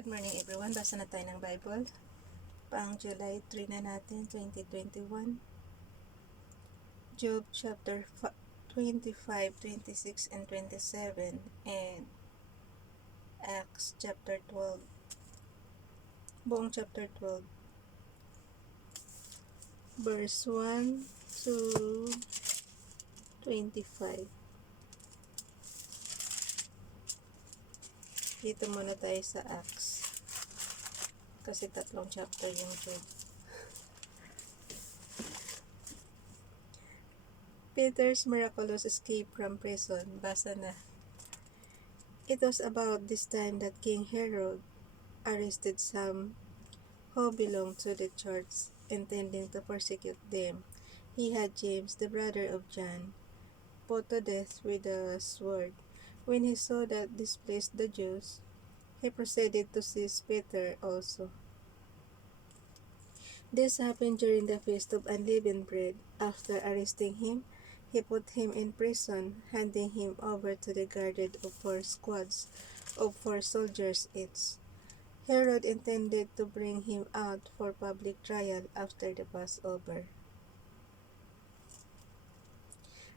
Good morning everyone. Basa na tayo ng Bible. Pang July 3 na natin, 2021. Job chapter 25, 26, and 27. And Acts chapter 12. Buong chapter 12. Verse 1 to 25. Dito muna tayo sa Acts. Kasi tatlong chapter yung Job. Peter's miraculous escape from prison. Basa na. It was about this time that King Herod arrested some who belonged to the church, intending to persecute them. He had James, the brother of John, put to death with a sword. When he saw that displeased the Jews, he proceeded to seize Peter also. This happened during the Feast of Unleavened Bread. After arresting him, he put him in prison, handing him over to the guarded of 4 squads of 4 soldiers each. Herod intended to bring him out for public trial after the Passover.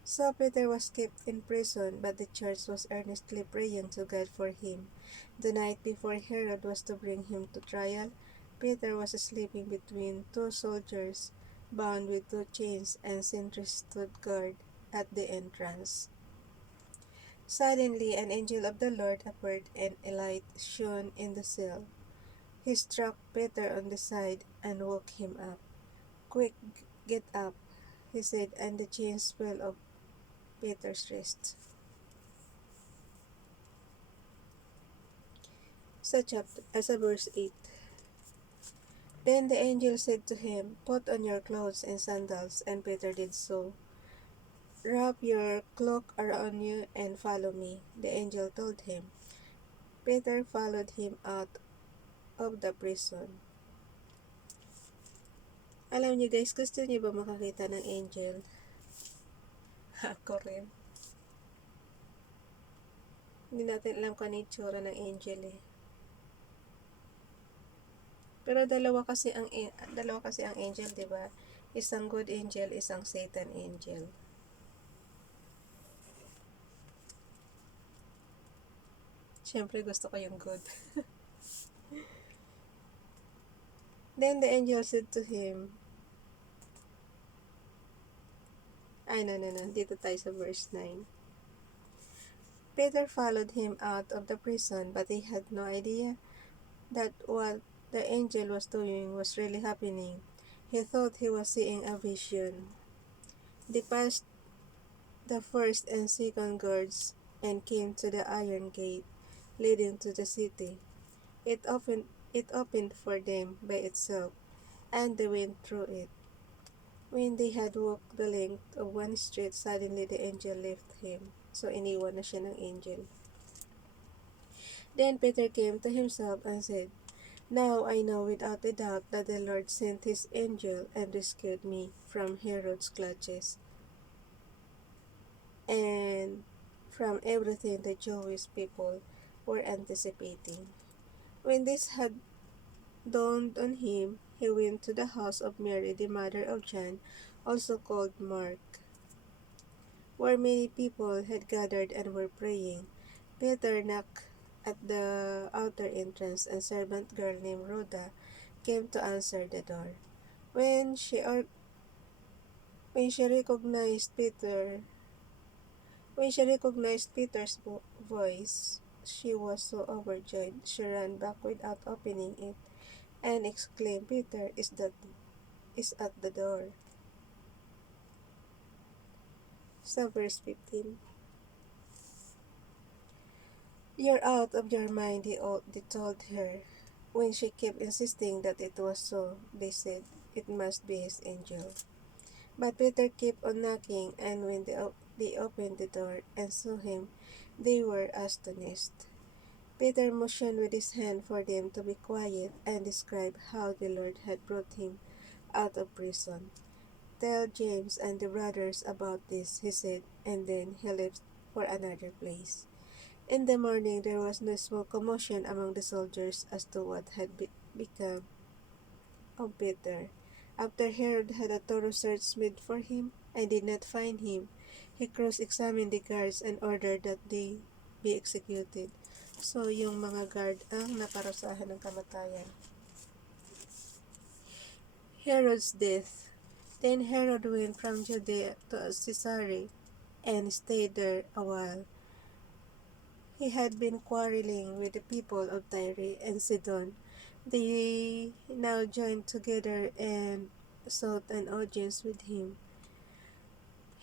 So Peter was kept in prison, but the church was earnestly praying to God for him. The night before Herod was to bring him to trial, Peter was sleeping between 2 soldiers, bound with 2 chains, and sentries stood guard at the entrance. Suddenly an angel of the Lord appeared, and a light shone in the cell. He struck Peter on the side and woke him up. "Quick, get up," he said, and the chains fell off Peter's wrist. Sa verse 8. Then the angel said to him, "Put on your clothes and sandals," and Peter did so. "Wrap your cloak around you and follow me," the angel told him. Peter followed him out of the prison. Alam niyo guys, gusto niyo ba makakita ng angel? Ako rin. Hindi natin alam kung ano yung itsura ng angel eh. Pero dalawa kasi ang angel, 'di ba? Isang good angel, isang Satan angel. Siyempre gusto ko yung good. Then the angel said to him, no. Dito tayo sa verse 9. Peter followed him out of the prison, but he had no idea that what the angel was doing was really happening. He thought he was seeing a vision. They passed the first and second guards and came to the iron gate leading to the city. It opened for them by itself, and they went through it. When they had walked the length of one street, suddenly the angel left him. So, iniwan na siya ng angel. Then Peter came to himself and said, "Now I know without a doubt that the Lord sent his angel and rescued me from Herod's clutches and from everything the Jewish people were anticipating." When this had dawned on him, he went to the house of Mary, the mother of John, also called Mark, where many people had gathered and were praying. Peter knocked at the outer entrance, and a servant girl named Rhoda came to answer the door. When she recognized Peter's voice, she was so overjoyed she ran back without opening it and exclaimed, "Peter is at the door." Sa verse 15. "You're out of your mind," they told her. When she kept insisting that it was so, they said, "It must be his angel." But Peter kept on knocking, and when they opened the door and saw him, they were astonished. Peter motioned with his hand for them to be quiet and described how the Lord had brought him out of prison. "Tell James and the brothers about this," he said, and then he left for another place. In the morning there was no small commotion among the soldiers as to what had become of Peter. After Herod had a thorough search made for him and did not find him, he cross-examined the guards and ordered that they be executed. So, yung mga guard ang naparusahan ng kamatayan. Herod's death. Then Herod went from Judea to Caesarea and stayed there a while. He had been quarreling with the people of Tyre and Sidon. They now joined together and sought an audience with him.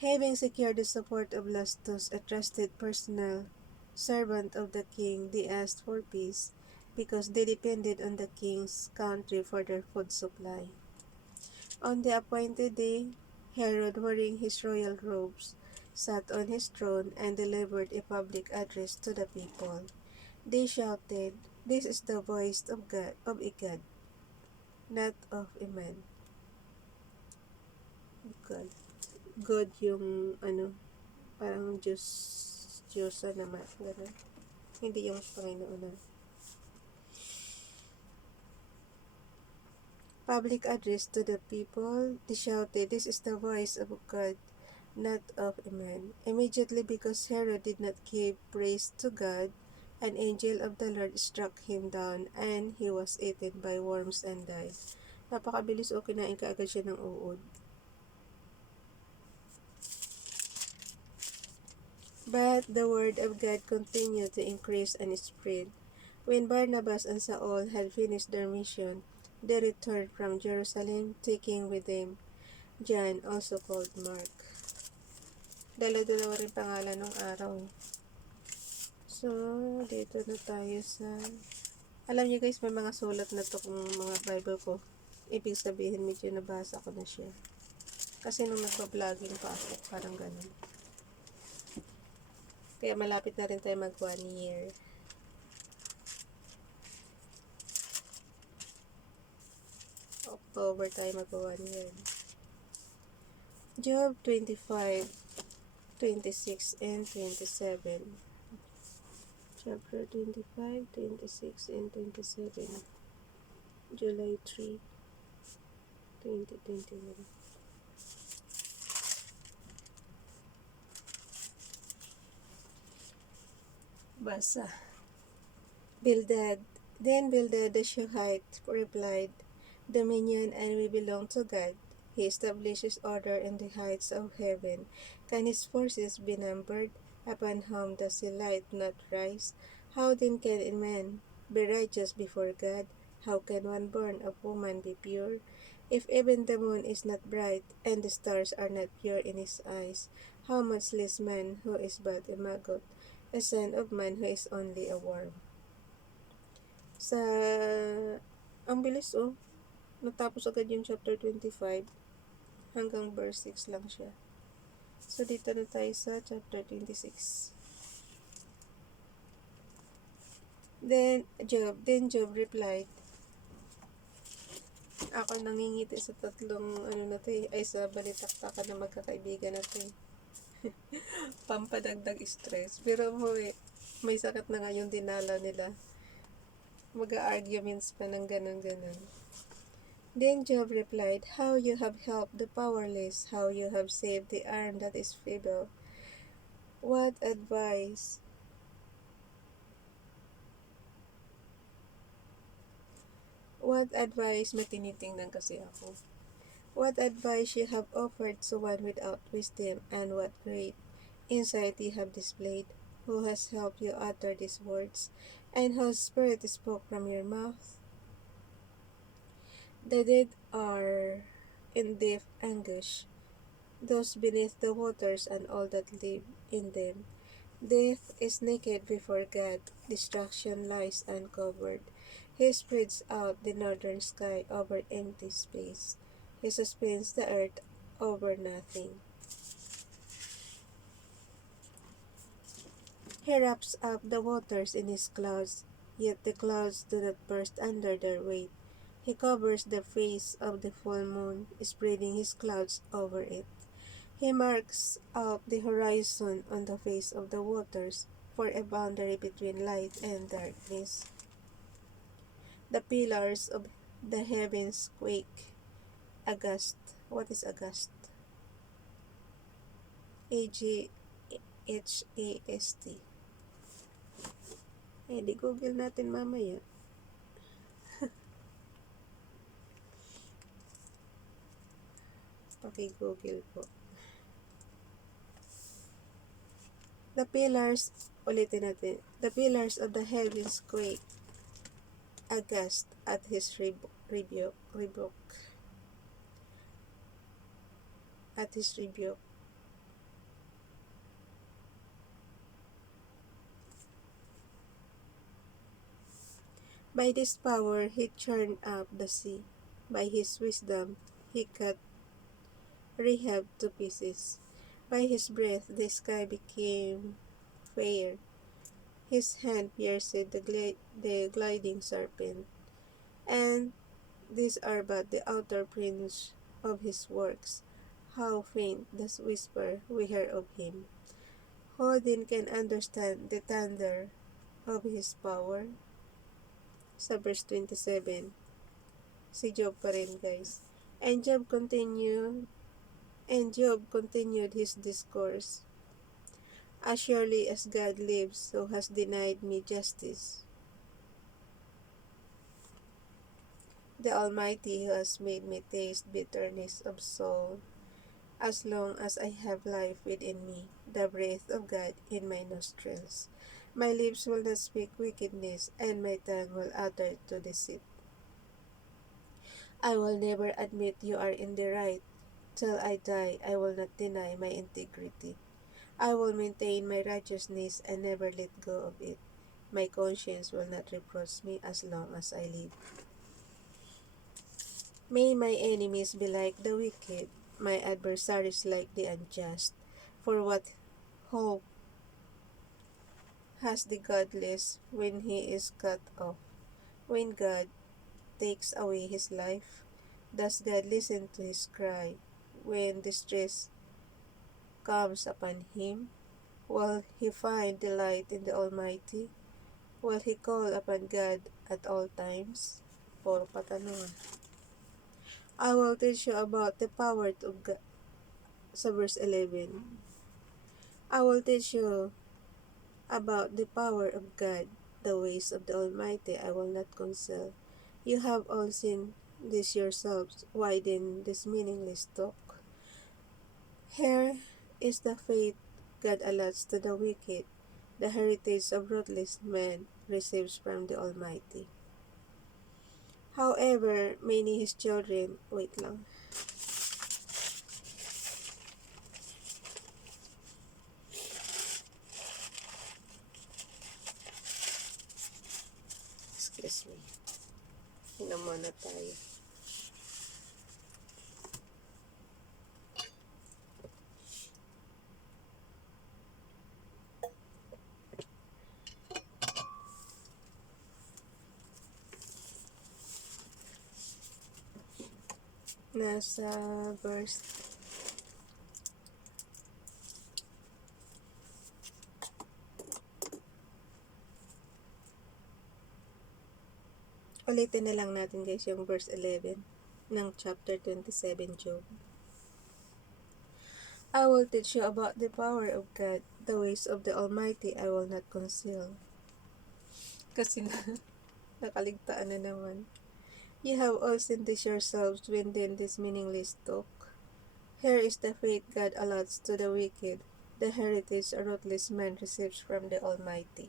Having secured the support of Blastus, a trusted personal servant of the king, they asked for peace because they depended on the king's country for their food supply. On the appointed day, Herod, wearing his royal robes, sat on his throne and delivered a public address to the people. They shouted, "This is the voice of a God, not of a man." God. God yung parang Diyosa naman, gano'n. Hindi yung Panginoon na. Public address to the people, they shouted, "This is the voice of God, not of a man." Immediately, because Herod did not give praise to God, an angel of the Lord struck him down, and he was eaten by worms and died. Napakabilis o kinain kaagad siya ng uod. But the word of God continued to increase and spread. When Barnabas and Saul had finished their mission, they returned from Jerusalem, taking with them John, also called Mark. Dala-dalawa rin pangalan ng araw. So, dito na tayo sa... Alam niyo guys, may mga sulat na to kung mga Bible ko. Ibig sabihin, medyo nabasa ko na siya. Kasi nung nagpa-vlogging pa ako, parang ganun. Kaya malapit na rin tayo mag 1 year. October tayo mag 1 year. Job 25, 26, and 27. Chapter 25, 26, and 27. July 3, 2021. Basa. Then Bildad the Shuhite replied, "Dominion and we belong to God. He establishes order in the heights of heaven. Can his forces be numbered? Upon whom does he light not rise? How then can a man be righteous before God? How can one born of woman be pure? If even the moon is not bright, and the stars are not pure in his eyes, how much less man who is but a maggot, a son of man who is only a worm." Sa, ang bilis oh, natapos agad yung chapter 25, hanggang verse 6 lang siya. So, dito na tayo sa chapter 26. Then Job replied, ako nangingiti sa tatlong, na to ay sa balitaktakan na magkakaibigan na to Pampadagdag stress. Pero mo may sakit na nga yung dinala nila. Mag-arguments pa ng ganun-ganun. Then Job replied, "How you have helped the powerless, how you have saved the arm that is feeble. What advice matinitingnan kasi ako. What advice you have offered to one without wisdom, and what great insight you have displayed. Who has helped you utter these words, and whose spirit spoke from your mouth? The dead are in deep anguish, those beneath the waters and all that live in them. Death is naked before God, destruction lies uncovered. He spreads out the northern sky over empty space. He suspends the earth over nothing. He wraps up the waters in his clouds, yet the clouds do not burst under their weight. He covers the face of the full moon, spreading his clouds over it. He marks out the horizon on the face of the waters, for a boundary between light and darkness. The pillars of the heavens quake. Aghast. What is aghast? Aghast. Di Google natin mamaya. Paki-Google po. The pillars, ulitin natin. The pillars of the heavens quake. Aghast at his rebuke. At his rebuke. By this power he churned up the sea. By his wisdom he cut Rahab to pieces. By his breath the sky became fair. His hand pierced the gliding serpent. And these are but the outer prints of his works. How faint the whisper we hear of him. Who then can understand the thunder of his power? Sa verse 27, si Job pa rin, guys. And Job continued his discourse. As surely as God lives, so has denied me justice. The Almighty who has made me taste bitterness of soul. As long as I have life within me, the breath of God in my nostrils, my lips will not speak wickedness, and my tongue will utter to deceit. I will never admit you are in the right. Till I die, I will not deny my integrity. I will maintain my righteousness and never let go of it. My conscience will not reproach me as long as I live. May my enemies be like the wicked, my adversaries like the unjust. For what hope has the godless when he is cut off? When God takes away his life, does God listen to his cry? When distress comes upon him, will he find delight in the Almighty? Will he call upon God at all times? Puro patanong. I will teach you about the power of God. Sa verse 11, I will teach you about the power of God, the ways of the Almighty I will not conceal. You have all seen this yourselves. Why then this meaningless talk? Here is the fate God allots to the wicked, the heritage of ruthless men receives from the Almighty. However, many his children, wait lang, excuse me, inom muna tayo. Nasa verse ulitin na lang natin guys yung verse 11 ng chapter 27 Job. I will teach you about the power of God, the ways of the Almighty I will not conceal. Kasi nakaligtaan na naman. You have all seen this yourselves when then this meaningless talk. Here is the fate God allots to the wicked, the heritage a ruthless man receives from the Almighty.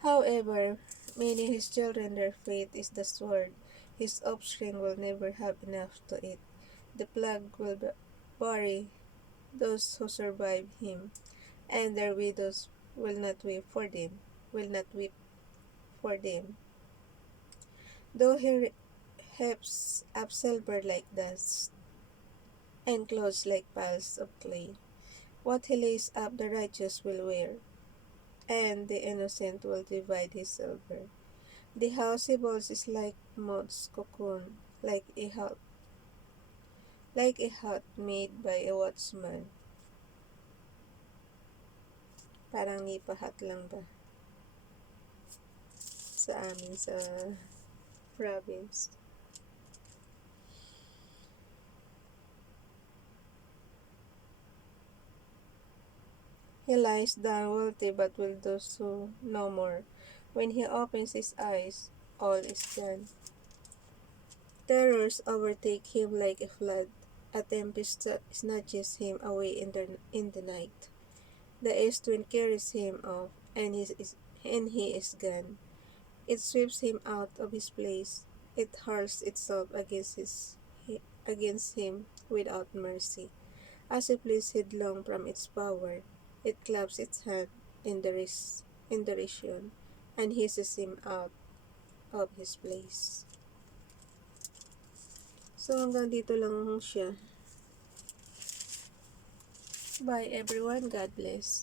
However, many his children their fate is the sword. His offspring will never have enough to eat. The plague will bury those who survive him, and their widows will not weep for them. Though he heaps up silver like dust, and clothes like piles of clay, what he lays up the righteous will wear, and the innocent will divide his silver. The house he builds is like moth's cocoon, like a hut made by a watchman. Parang nipahat lang ba sa amin sa province. He lies down wealthy but will do so no more. When he opens his eyes, all is gone. Terrors overtake him like a flood. A tempest snatches him away in the night. The east wind carries him off, and he is gone. It sweeps him out of his place. It hurls itself against him without mercy. As he flees headlong from its power, it claps its hand in derision, and hisses him out of his place. So hanggang dito lang siya. Bye everyone, God bless.